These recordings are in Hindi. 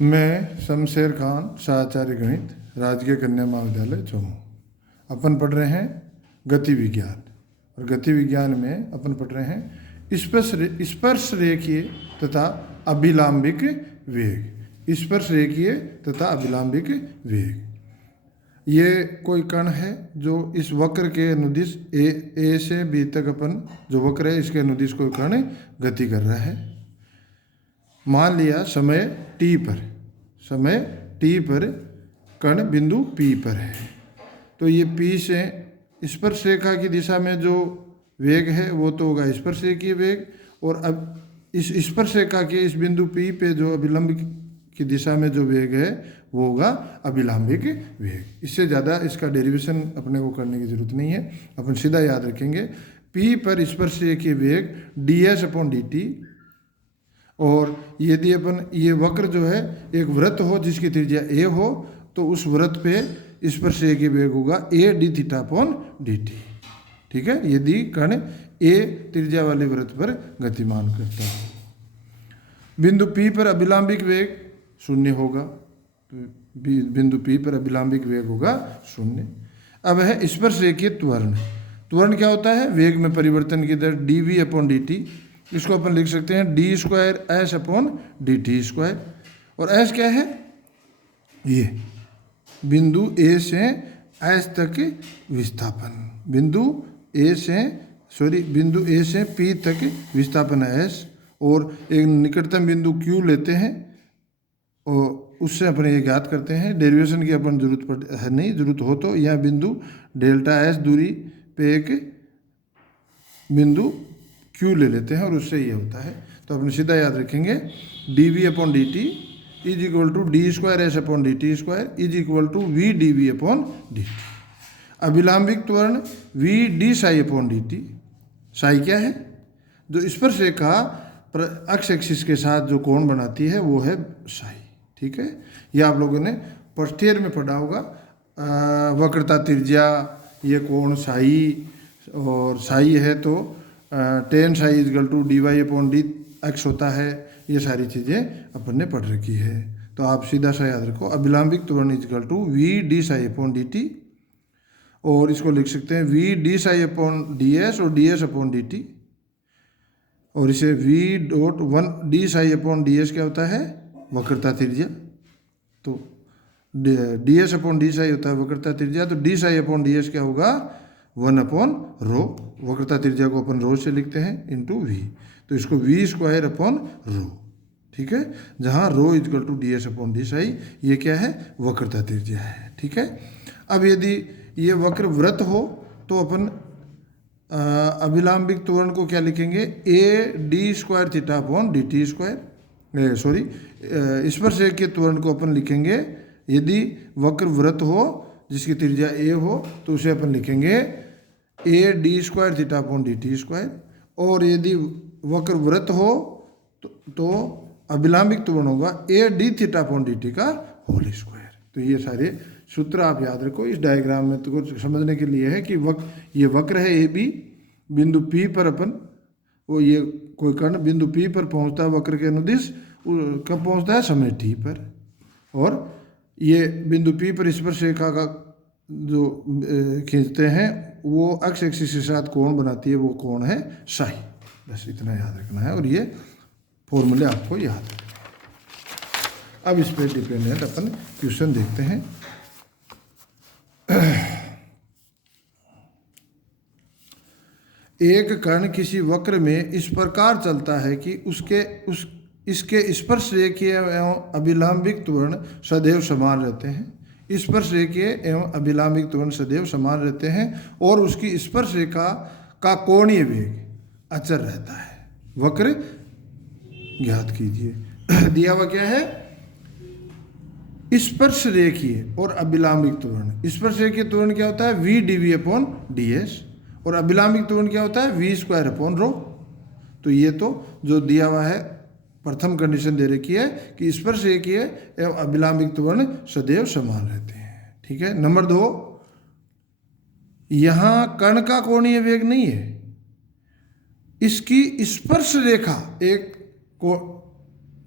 मैं शमशेर खान शाहचार्य गणित राजकीय कन्या महाविद्यालय जम्मू। अपन पढ़ रहे हैं गति विज्ञान, और गति विज्ञान में अपन पढ़ रहे हैं स्पर्श रेखीय तथा अभिलाम्बिक वेग। स्पर्श रेखीय तथा अभिलाम्बिक वेग, ये कोई कण है जो इस वक्र के अनुदिश ए से बी तक अपन जो वक्र है इसके अनुदिश कोई कण गति कर रहा है। मान लिया समय t पर कण बिंदु P पर है, तो ये P से स्पर्श रेखा की दिशा में जो वेग है वो तो होगा स्पर्श रेखीय वेग, और अब इस स्पर्श रेखा के इस बिंदु P पे जो अभिलंब की दिशा में जो वेग है वो होगा अभिलंबिक वेग। इससे ज़्यादा इसका डेरिवेशन अपने को करने की जरूरत नहीं है, अपन सीधा याद रखेंगे P पर स्पर्श रेखीय वेग ds/dt। और यदि अपन ये वक्र जो है एक वृत्त हो जिसकी त्रिज्या a हो, तो उस वृत्त पे स्पर्श रेखीय वेग होगा a/dθ/dt। ठीक है, यदि कण a त्रिज्या वाले वृत्त पर गतिमान करता हो। बिंदु P पर अभिलंबिक वेग 0 होगा, तो बिंदु P पर अभिलंबिक वेग होगा 0। अब है स्पर्श रेखीय त्वरण। त्वरण क्या होता है? वेग में परिवर्तन की दर dv/dt। इसको अपन लिख सकते हैं d²s/dt²। और s क्या है? ये बिंदु A से S तक विस्थापन, बिंदु A से P तक विस्थापन है S, और एक निकटतम बिंदु Q लेते हैं और उससे अपन ये ज्ञात करते हैं। डेरिवेशन की अपन जरूरत हो तो यह बिंदु डेल्टा S दूरी पे एक बिंदु Q ले लेते हैं और उससे ये होता है। तो अपन सीधा याद रखेंगे dv/dt is equal to d²s/dt² is equal to vdv/dt। अभिलंबिक त्वरण vdψ/dt। साई क्या है? जो स्पर्श रेखा अक्ष एक्सिस के साथ जो कोण बनाती है वो है साई। ठीक है, ये आप लोगों ने फर्स्ट ईयर में पढ़ा होगा। वक्रता त्रिज्या, ये कोण साई, और साई है तो tan psi is equal to dy/dx होता है। ये सारी चीज़ें अपन ने पढ़ रखी है, तो आप सीधा सा याद रखो अभिलंबिक त्वरण इज इक्वल टू vdψ/dt, और इसको लिख सकते हैं vdψ/ds और ds/dt। और इसे v.1dψ/ds क्या होता है? वक्रता त्रिज्या। तो ds/dψ होता है वक्रता त्रिज्या, तो dψ/ds क्या होगा? 1/ρ। वक्रता त्रिज्या को अपन रो से लिखते हैं इंटू v, तो इसको v²/ρ। ठीक है, जहाँ ρ इक्वल टू ds/dψ, ये क्या है? वक्रता त्रिज्या है। ठीक है, अब यदि ये वक्र वृत्त हो तो अपन अभिलंबिक त्वरण को क्या लिखेंगे? ad²θ/dt²। स्पर्श रेखीय त्वरण को अपन लिखेंगे, यदि वक्र वृत्त हो जिसकी त्रिज्या a हो तो उसे अपन लिखेंगे ad²θ/dt²। और यदि वक्र वृत्त हो तो अभिलंबिक त्वरण होगा adθ/dt²। तो ये सारे सूत्र आप याद रखो। इस डायग्राम में तो कुछ समझने के लिए है कि ये वक्र है AB, बिंदु P पर अपन वो ये कोई कण बिंदु P पर पहुंचता है वक्र के अनुदिश, कब पहुंचता है? समय t पर। और ये बिंदु P पर स्पर्श रेखा का जो खींचते हैं वो अक्ष एक्सिस के साथ कोण बनाती है, वो कोण है साई। बस इतना याद रखना है, और ये फॉर्मूले आपको याद है। अब इस पर डिपेंडेंट अपन क्वेश्चन देखते हैं। एक कण किसी वक्र में इस प्रकार चलता है कि इसके स्पर्श रेखीय एवं अभिलंबिक त्वरण सदैव समान रहते हैं। स्पर्श रेखीय एवं अभिलंबिक त्वरण सदैव समान रहते हैं और उसकी स्पर्श रेखा का कोणीय वेग अचर रहता है। वक्र ज्ञात कीजिए। दिया हुआ क्या है? स्पर्श रेखीय और अभिलंबिक त्वरण। स्पर्श रेखीय त्वरण क्या होता है? vdv/ds, और अभिलंबिक त्वरण क्या होता है? v²/ρ। तो ये तो जो दिया हुआ है प्रथम कंडीशन दे रखी है कि स्पर्श रेखीय एवं अभिलंबिक त्वरण सदैव समान रहते हैं। ठीक है, नंबर 2, यहां कण का कोणीय वेग नहीं है, इसकी स्पर्श रेखा एक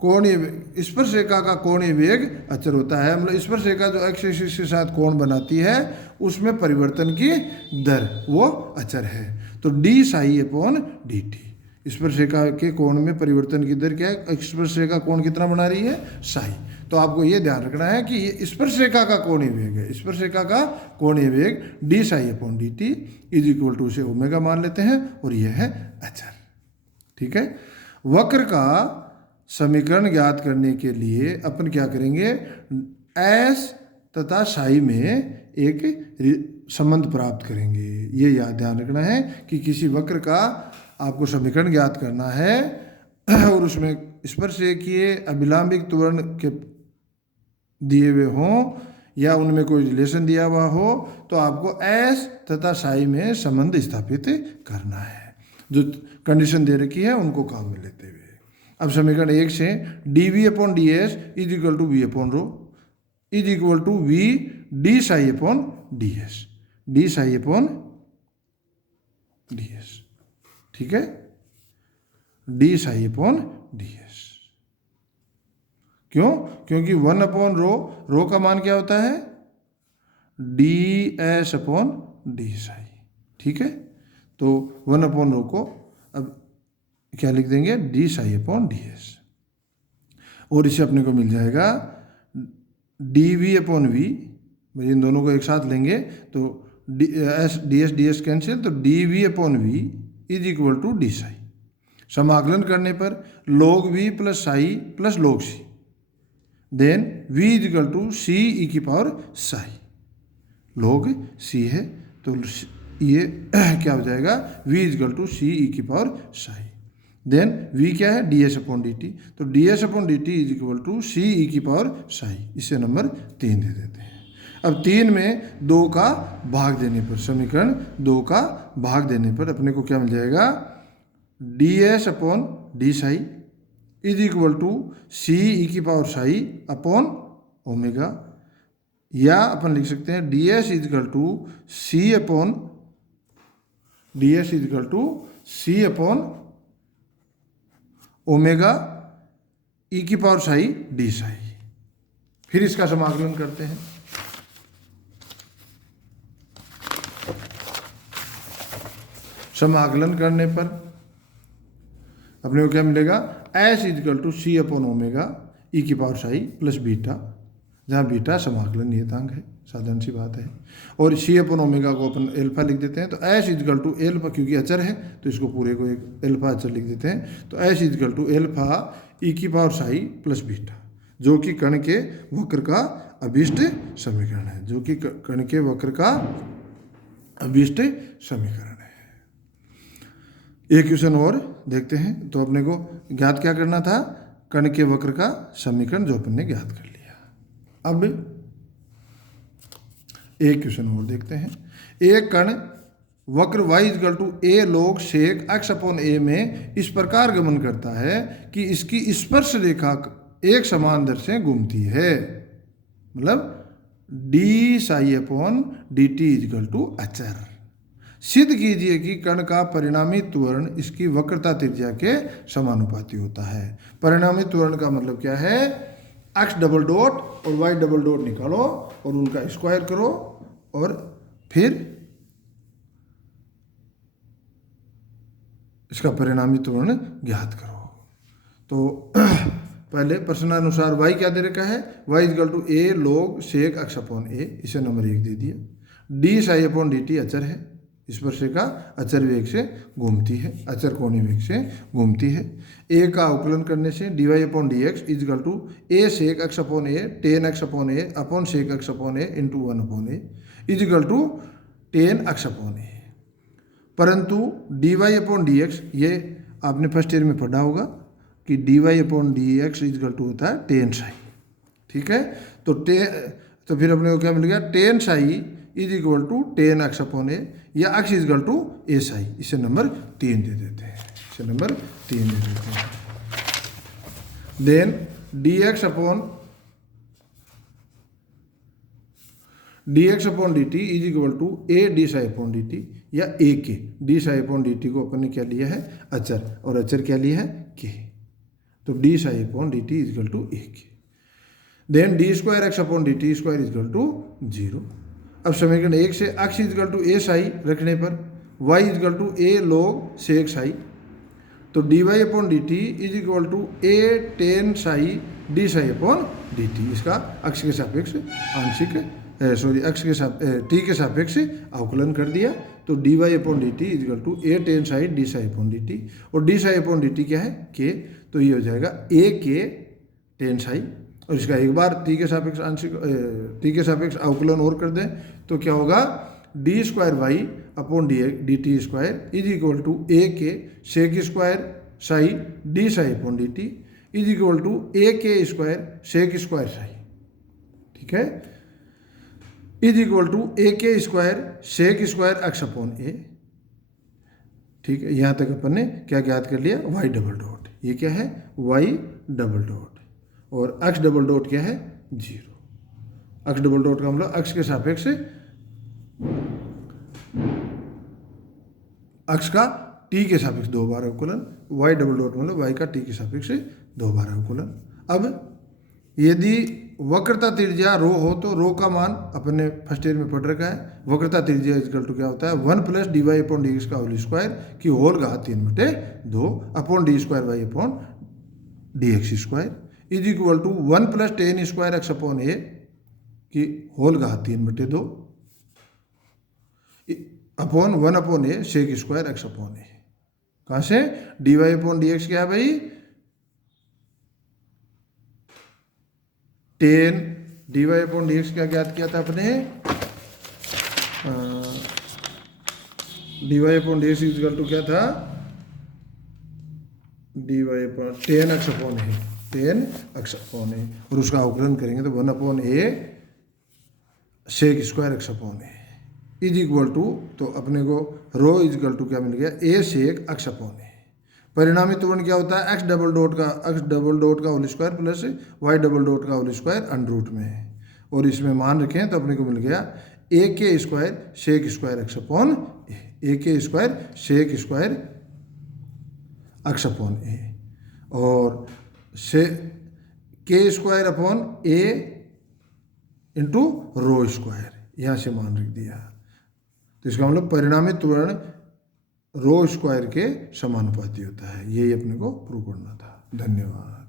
कोणीय स्पर्श रेखा का कोणीय वेग अचर होता है। मतलब स्पर्श रेखा जो एक्स एक्सिस के साथ कोण बनाती है उसमें परिवर्तन की दर वो अचर है। तो D psi upon D T, स्पर्श रेखा के कोण में परिवर्तन की दर क्या है, स्पर्श रेखा कोण कितना बना रही है, साई। तो आपको ये ध्यान रखना है कि ये स्पर्श रेखा का कोणीय वेग है, स्पर्श रेखा का कोणीय वेग d psi upon D T is equal to से ओमेगा मान लेते हैं और यह है अचर। ठीक है। वक्र का समीकरण ज्ञात करने के लिए अपन क्या करेंगे, एस तथा साई में एक संबंध प्राप्त करेंगे। ये याद ध्यान रखना है कि किसी वक्र का आपको समीकरण ज्ञात करना है और उसमें स्पर्शरेखीय अभिलंबिक त्वरण के दिए हुए हों या उनमें कोई रिलेशन दिया हुआ हो तो आपको एस तथा साई में संबंध स्थापित करना है। जो कंडीशन दे रखी है उनको काम में लेते हुए अब समीकरण 1 से d we upon D S is equal to v upon rho is equal to v d psi upon D s, d psi upon D s. ठीक है, d psi upon D s. क्यों? क्योंकि 1 अपॉन रो का मान क्या होता है, D S upon D Sai. ठीक है, तो 1 अपॉन रो को अब क्या लिख देंगे, D psi upon D S, और इसे अपने को मिल जाएगा डी वी अपॉन वी। इन दोनों को एक साथ लेंगे तो डी एस कैंसिल, तो D we upon V is equal to D psi. समाकलन करने पर log v plus psi plus log c, then v is equal to C E की पावर साई। log c है तो ये क्या हो जाएगा, v is equal to C E की पावर साई। देन v क्या है, D S upon D T, तो D S upon D T is equal to C E की पावर साई। इसे नंबर 3 दे देते हैं। अब 3 में 2 का भाग देने पर, समीकरण 2 का भाग देने पर अपने को क्या मिल जाएगा, D S upon D psi is equal to C E की पावर साई अपॉन ओमेगा, या अपन लिख सकते हैं D S is equal to C upon D S is equal to C upon omega E की पावर साई डी साई। फिर इसका समाकलन करते हैं। समाकलन करने पर अपने को क्या मिलेगा, S is equal to C upon omega E की पावर साई प्लस बीटा, जहाँ बीटा समाकलन नियतांक है, साधारण सी बात है। और सी अपॉन ओमेगा को अपन एल्फा लिख देते हैं, तो एस इजकल टू एल्फा, क्योंकि अचर है तो इसको पूरे को एक एल्फा अचर लिख देते हैं। तो एस इजकल टू एल्फा ई की पावर साई प्लस बीटा, जो कि कण के वक्र का अभिष्ट समीकरण है, जो कि कण के वक्र का अभिष्ट समीकरण है। एक क्वेश्चन और देखते हैं। तो अपने को ज्ञात क्या करना था, कण के वक्र का समीकरण, जो अपन ने ज्ञात कर लिया। अब एक क्वेश्चन और देखते हैं। एक कण वक्र y equal to A log sec x upon A में इस प्रकार गमन करता है कि इसकी स्पर्श रेखा एक समान दर से घूमती है। मतलब d psi upon D t equal to अचर। सिद्ध कीजिए कि कण का परिणामी त्वरण इसकी वक्रता त्रिज्या के समानुपाती होता है। परिणामी त्वरण का मतलब क्या है, x डबल डॉट और y डबल डॉट निकालो और उनका स्क्वायर करो और फिर इसका परिणामी त्वरण ज्ञात करो। तो पहले प्रश्नानुसार y क्या दे रखा है, y equal to A log sec x upon A, इसे नंबर 1 दे दिया। D psi upon D T अचर है, स्पर्शिका अचर वेग से घूमती है, अचर कोणीय वेग से घूमती है। ए का अवकलन करने से D Y upon D X is equal to A sec X upon A tan X upon A upon sec X upon A into 1 upon A is equal to tan X upon A. परंतु D Y upon D X, ये आपने फर्स्ट ईयर में पढ़ा होगा कि D Y upon D X is equal to होता है टेन साई। ठीक है, तो फिर अपने को क्या मिल गया, tan psi is equal to tan X upon A, या X is equal to A psi. इसे नंबर 3 दे देते हैं, इसे नंबर 3 दे देते हैं। Then d x upon D T is equal to a d psi upon D t, या ए के d psi upon D t को अपन ने क्या लिया है, अचर, और अचर क्या लिया है, के। तो D psi upon D T is equal to 1। Then D square X upon D T square is equal to 0। अब समीकरण 1 से X is equal to A psi रखने पर Y is equal to A log sec psi, तो D Y upon D T is equal to A tan psi D psi upon D T. इसका अक्ष के सापेक्ष आंशिक अक्ष के टी के सापेक्ष अवकलन कर दिया। तो D Y upon D T is equal to A tan psi D psi upon D T, और D psi upon D T क्या है के, तो ये हो जाएगा ए के टेन साई, और इसका एक बार टी के सापेक्ष आंशिक टी के सापेक्ष अवकलन और कर दें तो क्या होगा, D square Y upon D T square is equal to A के sec square psi D psi upon D T is equal to A के स्क्वायर सेक स्क्वायर साई, ठीक है, इज इक्वल टू ए के square sec square X upon A. ठीक है, यहाँ तक अपन ने क्या ज्ञात कर लिया, वाई डबल डॉट, ये क्या है वाई डबल डॉट, और एक्स डबल डॉट क्या है 0। एक्स डबल डॉट का मतलब एक्स के सापेक्ष एक्स का टी के सापेक्ष 2 बार अवकलन, वाई डबल डॉट मतलब वाई का टी के सापेक्ष 2 बार अवकलन। अब यदि वक्रता त्रिज्या रो हो तो रो का मान अपने फर्स्ट ईयर में पढ़ रखा है, वक्रता त्रिज्या इक्वल टू क्या होता है 1 plus D Y upon D X का होल स्क्वायर की होल घात 3/2 upon D square Y upon D X square is equal to 1 plus tan square X upon A की होल घात 3/2 upon 1 upon A sec square X upon A. कहाँ से, D Y upon D X क्या है भाई 10, D Y upon D X क्या ज्ञात किया था अपने, D Y upon D X equal to क्या था, D Y upon 10 X upon A, 10 X upon A, और उसका अवकलन करेंगे तो 1 upon A sec square X upon A is equal to, तो अपने को रो इज इक्वल टू क्या मिल गया ए सेक एक्स अपॉन ए। परिणामी त्वरण क्या होता है, एक्स डबल डॉट का whole square plus y double dot का होल स्क्वायर अंडर रूट में, और इसमें मान रखें तो अपने को मिल गया ए के square sec square X upon A के square sec square X upon A, और से के square upon A into rho square, यहाँ से मान रख दिया। तो इसका मतलब परिणामी त्वरण रो स्क्वायर के समानुपाती होता है। यही अपने को प्रूव करना था। धन्यवाद।